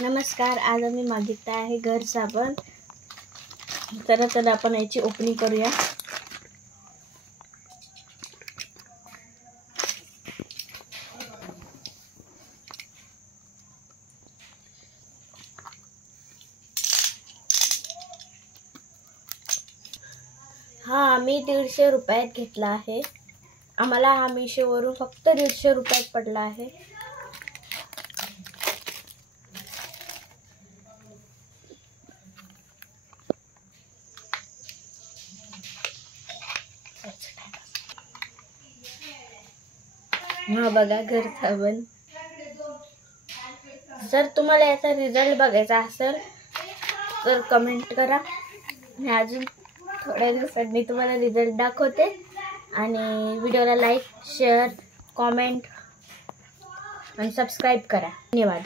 नमस्कार, आज आम्ही मागितला आहे घर साबण। तर आपण याची ओपनिंग करूया। हा आम्ही 150 रुपयात घेतला आहे। आम्हाला हा मीशोवरून फक्त 150 रुपयात पडला आहे। हा बघा घर साबण। जर तुम्हाला याचा रिझल्ट बघायचा असेल तर कमेंट करा। मी अजून थोड्या दिवसांनी तुम्हाला रिझल्ट दाखवते। आणि व्हिडिओला लाईक, शेअर, कमेंट आणि सबस्क्राइब करा। धन्यवाद।